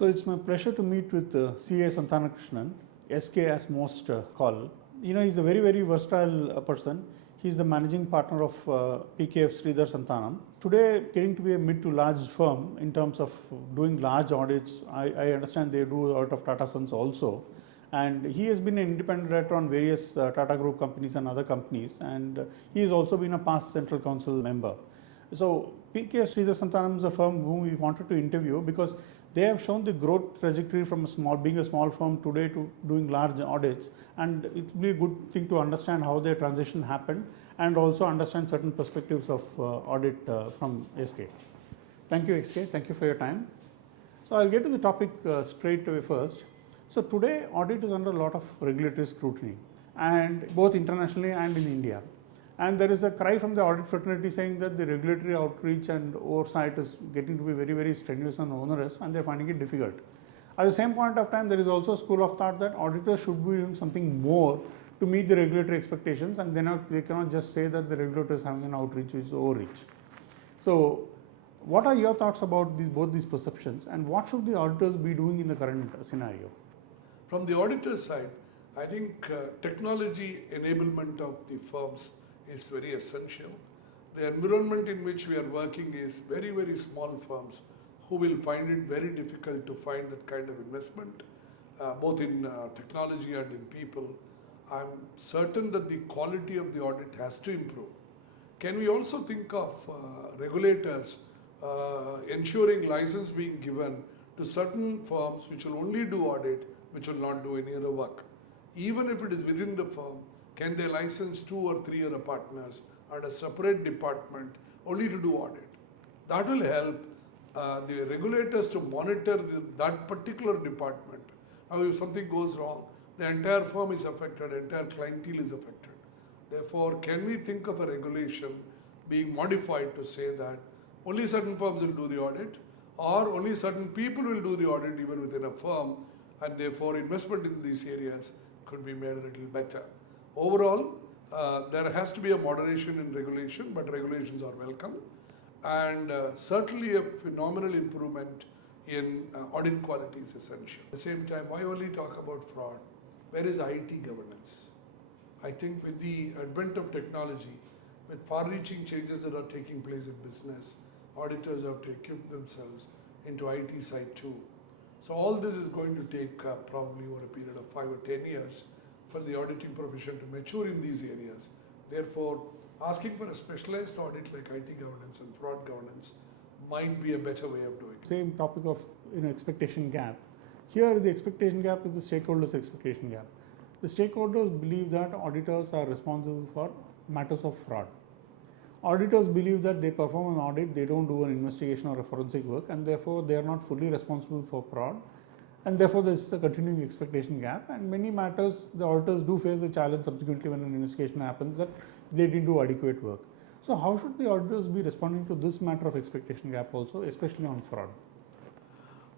So it's my pleasure to meet with CA Santhanakrishnan, SK as most call. He's a very versatile person. He's the managing partner of PKF Sridhar Santhanam. Today, getting to be a mid to large firm in terms of doing large audits, I understand they do out of Tata Sons also. And he has been an independent director on various Tata Group companies and other companies, and he has also been a past Central Council member. So PKF Sridhar Santhanam is a firm whom we wanted to interview because they have shown the growth trajectory from being a small firm today to doing large audits, and it will be a good thing to understand how their transition happened and also understand certain perspectives of audit from SK. Thank you, SK. Thank you for your time. So I'll get to the topic straight away first. So today audit is under a lot of regulatory scrutiny, and both internationally and in India. And there is a cry from the audit fraternity saying that the regulatory outreach and oversight is getting to be very strenuous and onerous, and they're finding it difficult. At the same point of time, there is also a school of thought that auditors should be doing something more to meet the regulatory expectations, and they cannot just say that the regulator is having an outreach which is overreach. So what are your thoughts about both these perceptions, and what should the auditors be doing in the current scenario? From the auditor side, I think technology enablement of the firms is very essential. The environment in which we are working is very small firms who will find it very difficult to find that kind of investment, both in technology and in people. I'm certain that the quality of the audit has to improve. Can we also think of regulators ensuring license being given to certain firms which will only do audit, which will not do any other work? Even if it is within the firm, can they license 2 or 3 other partners and a separate department only to do audit? That will help the regulators to monitor that particular department. Now, if something goes wrong, the entire firm is affected, entire clientele is affected. Therefore, can we think of a regulation being modified to say that only certain firms will do the audit, or only certain people will do the audit even within a firm, and therefore investment in these areas could be made a little better. Overall, there has to be a moderation in regulation, but regulations are welcome, and certainly a phenomenal improvement in audit quality is essential. At the same time, why only talk about fraud? Where is IT governance? I think with the advent of technology, with far-reaching changes that are taking place in business, auditors have to equip themselves into IT side too. So all this is going to take probably over a period of 5 or 10 years for the auditing profession to mature in these areas. Therefore, asking for a specialized audit like IT governance and fraud governance might be a better way of doing it. Same topic of expectation gap. Here the expectation gap is the stakeholders' expectation gap. The stakeholders believe that auditors are responsible for matters of fraud. Auditors believe that they perform an audit, they don't do an investigation or a forensic work, and therefore they are not fully responsible for fraud, and therefore there is a continuing expectation gap. And many matters the auditors do face the challenge subsequently when an investigation happens that they didn't do adequate work. So how should the auditors be responding to this matter of expectation gap also, especially on fraud?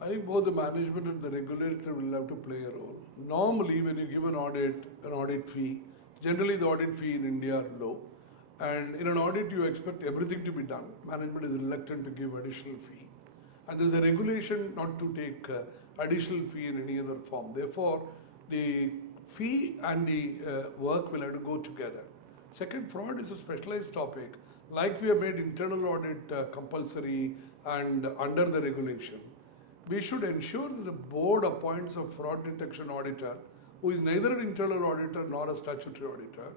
I think both the management and the regulator will have to play a role. Normally, when you give an audit fee, generally the audit fee in India are low. And in an audit, you expect everything to be done. Management is reluctant to give additional fee. And there's a regulation not to take additional fee in any other form. Therefore, the fee and the work will have to go together. Second, fraud is a specialized topic. Like we have made internal audit compulsory and under the regulation, we should ensure that the board appoints a fraud detection auditor who is neither an internal auditor nor a statutory auditor,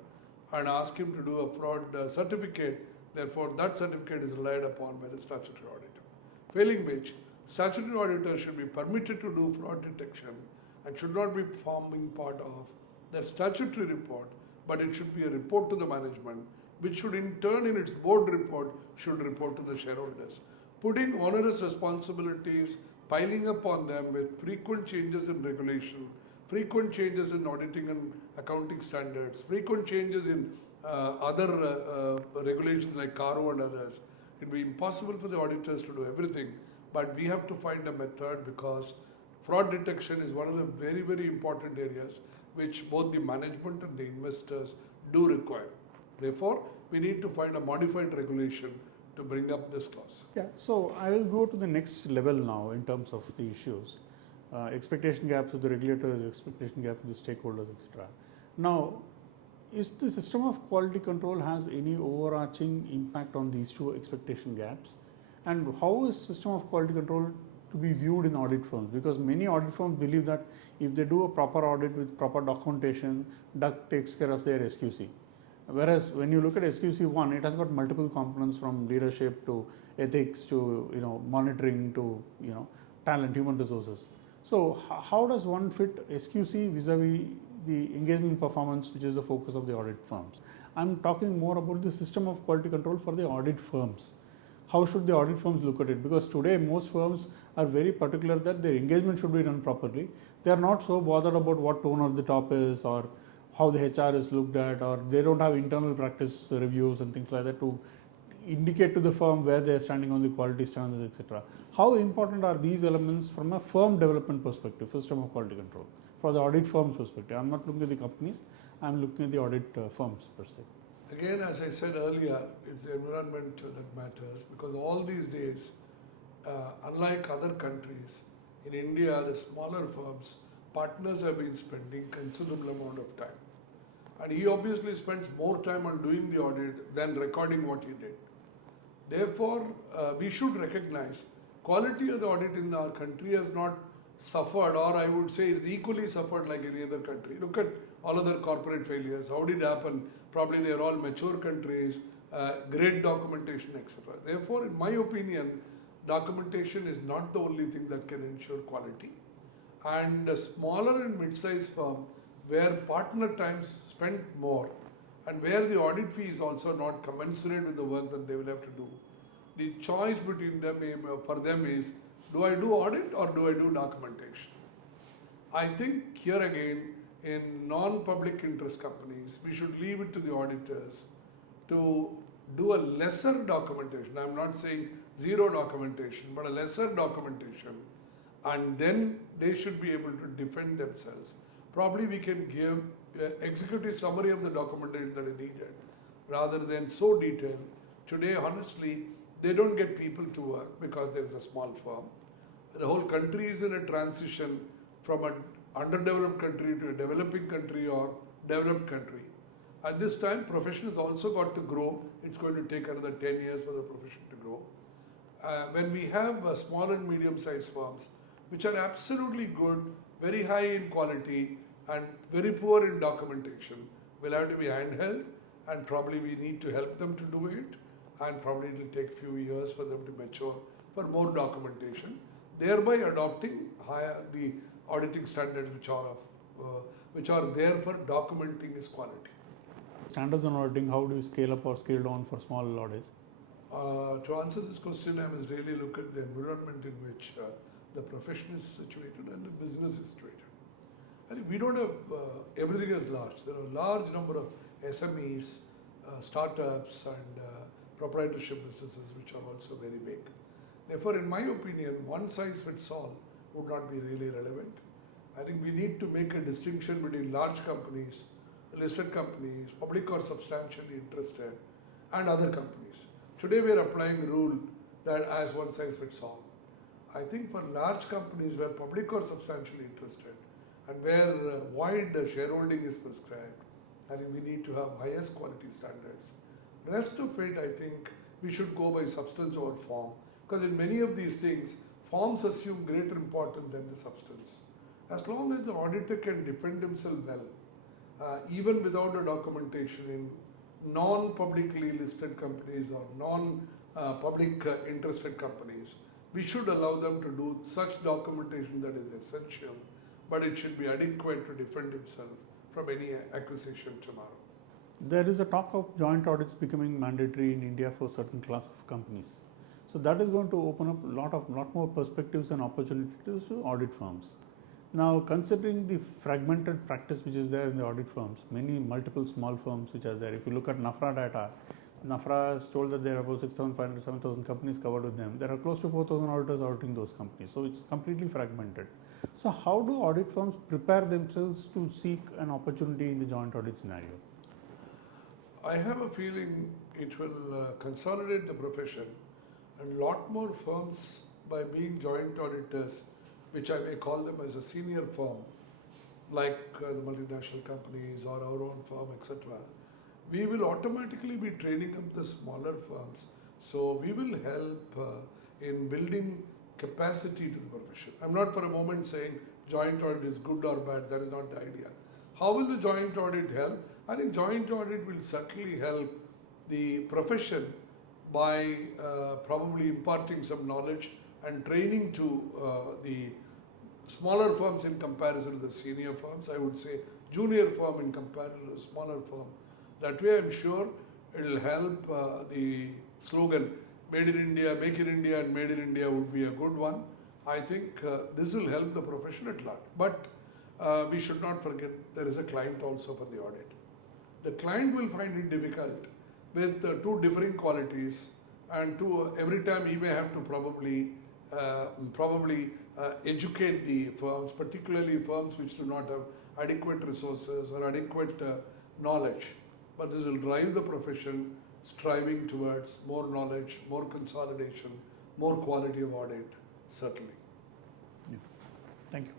and ask him to do a fraud certificate. Therefore, that certificate is relied upon by the statutory auditor. Failing which, statutory auditor should be permitted to do fraud detection and should not be forming part of the statutory report, but it should be a report to the management, which should in turn in its board report should report to the shareholders. Putting onerous responsibilities, piling upon them with frequent changes in regulation, frequent changes in auditing and accounting standards, frequent changes in other regulations like CARO and others, it will be impossible for the auditors to do everything. But we have to find a method, because fraud detection is one of the very important areas which both the management and the investors do require. Therefore, we need to find a modified regulation to bring up this clause. Yeah, so I will go to the next level now in terms of the issues. expectation gaps with the regulators, expectation gaps with the stakeholders, etc. Now, is the system of quality control has any overarching impact on these two expectation gaps? And how is system of quality control to be viewed in audit firms? Because many audit firms believe that if they do a proper audit with proper documentation, that takes care of their SQC. Whereas when you look at SQC1, it has got multiple components from leadership to ethics to monitoring to talent, human resources. So how does one fit SQC vis-a-vis the engagement performance, which is the focus of the audit firms? I'm talking more about the system of quality control for the audit firms. How should the audit firms look at it? Because today most firms are very particular that their engagement should be done properly. They are not so bothered about what tone of the top is or how the HR is looked at, or they don't have internal practice reviews and things like that to indicate to the firm where they are standing on the quality standards, etc. How important are these elements from a firm development perspective, system of quality control, for the audit firm's perspective? I'm not looking at the companies, I'm looking at the audit firms per se. Again, as I said earlier, it's the environment that matters, because all these days, unlike other countries, in India, the smaller firms, partners have been spending considerable amount of time. And he obviously spends more time on doing the audit than recording what he did. Therefore, we should recognize quality of the audit in our country has not suffered, or I would say it's equally suffered like any other country. Look at all other corporate failures. How did it happen? Probably they are all mature countries, great documentation, etc. Therefore, in my opinion, documentation is not the only thing that can ensure quality. And a smaller and mid-sized firm where partner times spent more and where the audit fee is also not commensurate with the work that they will have to do, the choice between them for them is, do I do audit or do I do documentation? I think here again, in non-public interest companies, we should leave it to the auditors to do a lesser documentation. I'm not saying zero documentation, but a lesser documentation, and then they should be able to defend themselves. Probably we can give executive summary of the documentation that is needed rather than so detailed. Today, honestly, they don't get people to work because there is a small firm. The whole country is in a transition from an underdeveloped country to a developing country or developed country. At this time, profession has also got to grow. It's going to take another 10 years for the profession to grow. When we have small and medium-sized firms, which are absolutely good, very high in quality, and very poor in documentation, will have to be handheld, and probably we need to help them to do it, and probably it will take a few years for them to mature for more documentation, thereby adopting the auditing standards which are there for documenting its quality. Standards on auditing, how do you scale up or scale down for small audits? To answer this question, I must really look at the environment in which the profession is situated and the business is situated. I think we don't have everything is large. There are a large number of SMEs, startups and proprietorship businesses which are also very big. Therefore, in my opinion, one size fits all would not be really relevant. I think we need to make a distinction between large companies, listed companies, public or substantially interested, and other companies. Today we are applying a rule that as one size fits all. I think for large companies where public or substantially interested and where wide shareholding is prescribed, I think we need to have highest quality standards. Rest of it, I think we should go by substance over form, because in many of these things, forms assume greater importance than the substance. As long as the auditor can defend himself well, even without a documentation in non-publicly listed companies or non-public interested companies, we should allow them to do such documentation that is essential, but it should be adequate to defend himself from any accusation tomorrow. There is a talk of joint audits becoming mandatory in India for certain class of companies. So that is going to open up a lot more perspectives and opportunities to audit firms. Now, considering the fragmented practice which is there in the audit firms, multiple small firms which are there. If you look at NAFRA data, NAFRA has told that there are about 6,500, 7,000 companies covered with them. There are close to 4,000 auditors auditing those companies. So it's completely fragmented. So how do audit firms prepare themselves to seek an opportunity in the joint audit scenario? I have a feeling it will consolidate the profession, and a lot more firms, by being joint auditors, which I may call them as a senior firm, like the multinational companies or our own firm, etc., we will automatically be training up the smaller firms. So we will help in building capacity to the profession. I'm not for a moment saying joint audit is good or bad, that is not the idea. How will the joint audit help? I think joint audit will certainly help the profession by probably imparting some knowledge and training to the smaller firms in comparison to the senior firms. I would say junior firm in comparison to the smaller firm. That way I'm sure it will help the slogan Made in India, Make in India and Made in India would be a good one. I think this will help the profession at large. But we should not forget there is a client also for the audit. The client will find it difficult with two differing qualities, and every time he may have to probably educate the firms, particularly firms which do not have adequate resources or adequate knowledge. But this will drive the profession striving towards more knowledge, more consolidation, more quality of audit, certainly. Yeah. Thank you.